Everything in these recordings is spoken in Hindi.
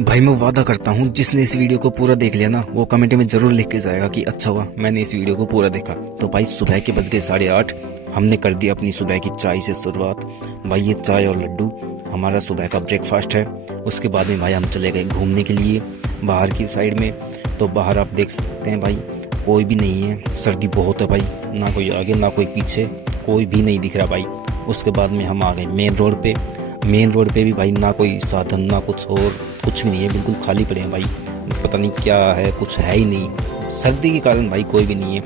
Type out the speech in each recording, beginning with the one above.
भाई मैं वादा करता हूँ जिसने इस वीडियो को पूरा देख लिया ना वो कमेंट में जरूर लिख के जाएगा कि अच्छा हुआ मैंने इस वीडियो को पूरा देखा। तो भाई सुबह के बज गए 8:30, हमने कर दी अपनी सुबह की चाय से शुरुआत। भाई ये चाय और लड्डू हमारा सुबह का ब्रेकफास्ट है। उसके बाद में भाई हम चले गए घूमने के लिए बाहर की साइड में। तो बाहर आप देख सकते हैं भाई कोई भी नहीं है, सर्दी बहुत है भाई, ना कोई आगे ना कोई पीछे, कोई भी नहीं दिख रहा भाई। उसके बाद में हम आ गए मेन रोड पे। मेन रोड पे भी भाई ना कोई साधन ना कुछ और कुछ भी नहीं है, बिल्कुल खाली पड़े हैं भाई। पता नहीं क्या है, कुछ है ही नहीं, सर्दी के कारण भाई कोई भी नहीं है।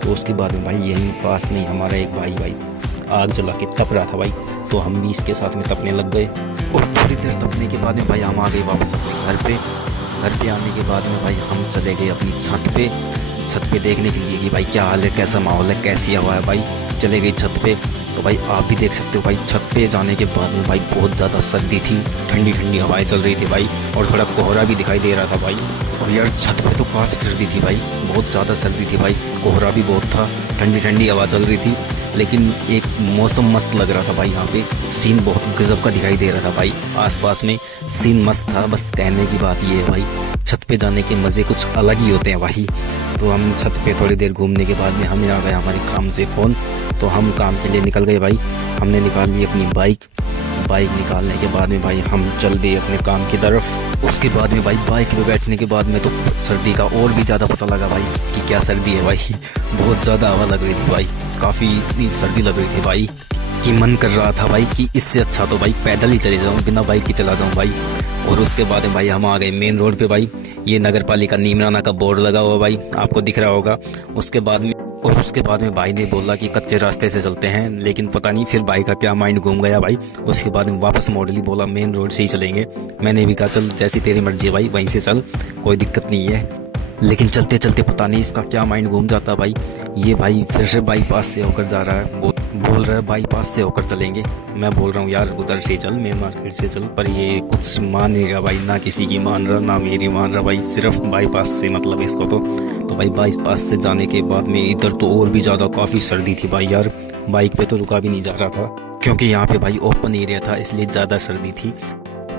तो उसके बाद में भाई यहीं पास में हमारा एक भाई आग जला के तप रहा था भाई, तो हम भी इसके साथ में तपने लग गए। और थोड़ी देर तपने के बाद में भाई हम आ गए वापस अपने घर पे। घर पे आने के बाद में भाई हम चले गए अपनी छत पे देखने के लिए कि भाई क्या हाल है, कैसा माहौल है, कैसी हवा है भाई। चले गए छत पे। तो भाई आप भी देख सकते हो भाई छत पे जाने के बाद में भाई बहुत ज़्यादा सर्दी थी, ठंडी ठंडी हवाएं चल रही थी भाई, और थोड़ा कोहरा भी दिखाई दे रहा था भाई। और यार छत पे तो काफ़ी सर्दी थी भाई, बहुत ज़्यादा सर्दी थी भाई, कोहरा भी बहुत था, ठंडी ठंडी हवा चल रही थी, लेकिन एक मौसम मस्त लग रहा था भाई। यहाँ पे सीन बहुत गजब का दिखाई दे रहा था भाई, आसपास में सीन मस्त था। बस कहने की बात ये है भाई छत पे जाने के मज़े कुछ अलग ही होते हैं भाई। तो हम छत पे थोड़ी देर घूमने के बाद में हमें आ गया हमारे काम से फ़ोन। तो हम काम के लिए निकल गए भाई। हमने निकाल ली अपनी बाइक निकालने के बाद में भाई हम चल दिए अपने काम की तरफ। उसके बाद में भाई बाइक पे बैठने के बाद में तो सर्दी का और भी ज़्यादा पता लगा भाई कि क्या सर्दी है भाई। बहुत ज़्यादा हवा लग रही थी भाई, काफ़ी सर्दी लग रही थी भाई, कि मन कर रहा था भाई कि इससे अच्छा तो भाई पैदल ही चले जाऊँ, बिना बाइक ही चला जाऊँ भाई। और उसके बाद में भाई हम आ गए मेन रोड पे भाई। ये नगर पालिका नीमराना का बोर्ड लगा हुआ भाई, आपको दिख रहा होगा। उसके बाद में भाई ने बोला कि कच्चे रास्ते से चलते हैं, लेकिन पता नहीं फिर भाई का क्या माइंड घूम गया भाई। उसके बाद में वापस मॉडली बोला मेन रोड से ही चलेंगे। मैंने भी कहा चल जैसी तेरी मर्जी है भाई, वहीं से चल, कोई दिक्कत नहीं है। लेकिन चलते चलते पता नहीं इसका क्या माइंड घूम जाता भाई। ये भाई फिर से बाईपास से होकर जा रहा है, बोल रहा है बाईपास से होकर चलेंगे। मैं बोल रहा हूँ यार उधर से चल, मेन मार्केट से चल, पर ये कुछ मानेगा भाई, ना किसी की मान रहा ना मेरी मान रहा भाई, सिर्फ बाईपास से मतलब इसको। तो भाई बाईपास से जाने के बाद में इधर तो और भी ज़्यादा काफ़ी सर्दी थी भाई यार, बाइक पे तो रुका भी नहीं जा रहा था क्योंकि यहाँ पे भाई ओपन एरिया था, इसलिए ज़्यादा सर्दी थी।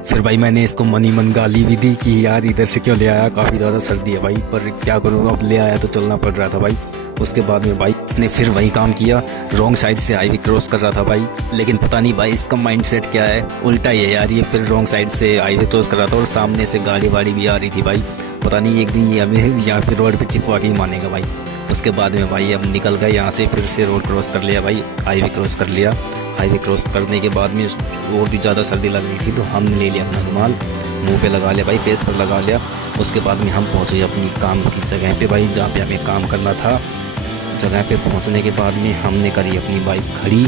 फिर भाई मैंने इसको मनी मन गाली भी दी कि यार इधर से क्यों ले आया, काफ़ी ज़्यादा सर्दी है भाई, पर क्या करूँ अब ले आया तो चलना पड़ रहा था भाई। उसके बाद में भाई इसने फिर वही काम किया, रॉन्ग साइड से हाईवे क्रॉस कर रहा था भाई। लेकिन पता नहीं भाई इसका माइंडसेट क्या है, उल्टा ही है यार। ये फिर रॉन्ग साइड से हाईवे क्रॉस कर रहा था और सामने से गाड़ी वाड़ी भी आ रही थी भाई। पता नहीं एक दिन ये हमें यहाँ पे रोड पे चिपवा के ही मानेगा भाई। उसके बाद में भाई अब निकल गए यहाँ से, फिर से रोड क्रॉस कर लिया भाई, हाईवे क्रॉस कर लिया। हाईवे क्रॉस करने के बाद में और भी ज़्यादा सर्दी लग रही थी, तो हमने ले लिया अपना रुमाल, मुंह पे लगा लिया भाई, फेस पर लगा लिया। उसके बाद में हम पहुँचे अपनी काम की जगह पे भाई, जहाँ पे हमें काम करना था। जगह पे पहुँचने के बाद में हमने करी अपनी बाइक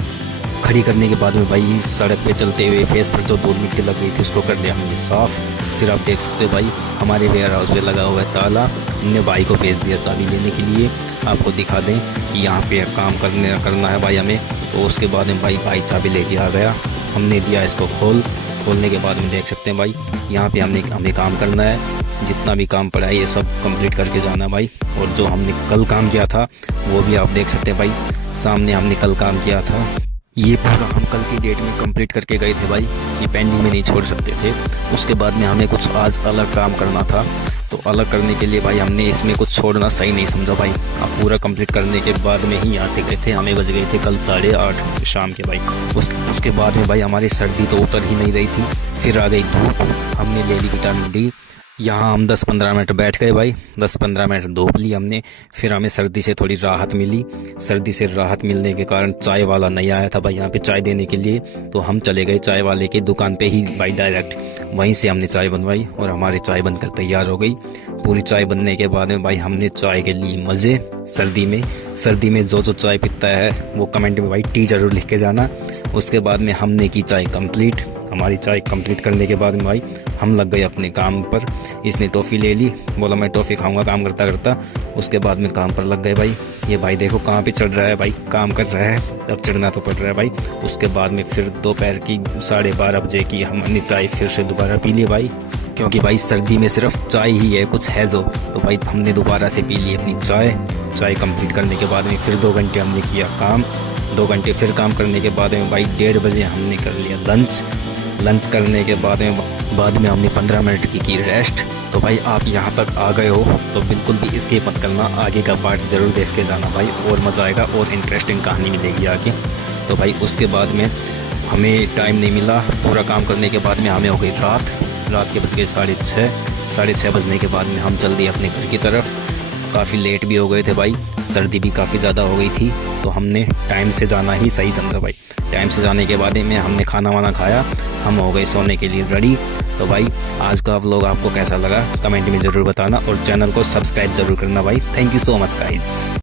खड़ी करने के बाद में भाई सड़क पे चलते हुए फेस पर जो धूल मिट्टी लग गई थी उसको कर लिया हमने साफ़। फिर आप देख सकते हो भाई हमारे वेयर हाउस पे लगा हुआ है ताला, हमने भाई को भेज दिया चाबी लेने के लिए। आपको दिखा दें कि यहाँ पे काम करना है भाई हमें। तो उसके बाद में भाई चाबी लेके आ गया, हमने दिया इसको खोलने के बाद में देख सकते हैं भाई यहाँ पे हमें काम करना है। जितना भी काम पड़ा है ये सब कंप्लीट करके जाना है भाई। और जो हमने कल काम किया था वो भी आप देख सकते हैं भाई, सामने हमने कल काम किया था, ये पूरा हम कल की डेट में कंप्लीट करके गए थे भाई, ये पेंडिंग में नहीं छोड़ सकते थे। उसके बाद में हमें कुछ आज अलग काम करना था, तो अलग करने के लिए भाई हमने इसमें कुछ छोड़ना सही नहीं समझा भाई। अब पूरा कंप्लीट करने के बाद में ही यहाँ से गए थे, हमें बज गए थे कल 8:30 शाम के भाई। उसके बाद में भाई हमारी सर्दी तो उतर ही नहीं रही थी, फिर आ गई धूप, हमने ले ली विटामिन डी। यहाँ हम 10-15 मिनट बैठ गए भाई, 10-15 मिनट धूप ली हमने। फिर हमें सर्दी से थोड़ी राहत मिली। सर्दी से राहत मिलने के कारण चाय वाला नहीं आया था भाई यहाँ पे चाय देने के लिए, तो हम चले गए चाय वाले की दुकान पे ही भाई डायरेक्ट। वहीं से हमने चाय बनवाई और हमारी चाय बनकर तैयार हो गई। पूरी चाय बनने के बाद में भाई हमने चाय के लिए मज़े। सर्दी में जो चाय पीता है वो कमेंट में भाई टी जरूर लिख के जाना। उसके बाद में हमने की चाय कंप्लीट। हमारी चाय कंप्लीट करने के बाद में भाई हम लग गए अपने काम पर। इसने टॉफ़ी ले ली, बोला मैं टॉफ़ी खाऊंगा काम करता करता। उसके बाद में काम पर लग गए भाई। ये भाई देखो कहाँ पे चढ़ रहा है भाई, काम कर रहा है, अब चढ़ना तो पड़ रहा है भाई। उसके बाद में फिर दोपहर की 12:30 बजे की हमने चाय फिर से दोबारा पी ली भाई, क्योंकि भाई सर्दी में सिर्फ चाय ही है, कुछ है जो। तो भाई हमने दोबारा से पी ली अपनी चाय कंप्लीट करने के बाद में फिर 2 घंटे हमने किया काम। 2 घंटे फिर काम करने के बाद में भाई 1:30 बजे हमने कर लिया लंच करने के बाद में बाद में हमने 15 मिनट की रेस्ट। तो भाई आप यहाँ तक आ गए हो तो बिल्कुल भी स्किप मत करना, आगे का पार्ट ज़रूर देख के जाना भाई, और मज़ा आएगा और इंटरेस्टिंग कहानी मिलेगी आगे। तो भाई उसके बाद में हमें टाइम नहीं मिला, पूरा काम करने के बाद में हमें हो गई रात के बज गए 6:30 बजने के बाद में हम चल दिए अपने घर की तरफ। काफ़ी लेट भी हो गए थे भाई, सर्दी भी काफ़ी ज़्यादा हो गई थी, तो हमने टाइम से जाना ही सही समझा भाई। टाइम से जाने के बाद में हमने खाना वाना खाया, हम हो गए सोने के लिए रेडी। तो भाई आज का व्लॉग आपको कैसा लगा कमेंट में ज़रूर बताना, और चैनल को सब्सक्राइब ज़रूर करना भाई। Thank you so much guys.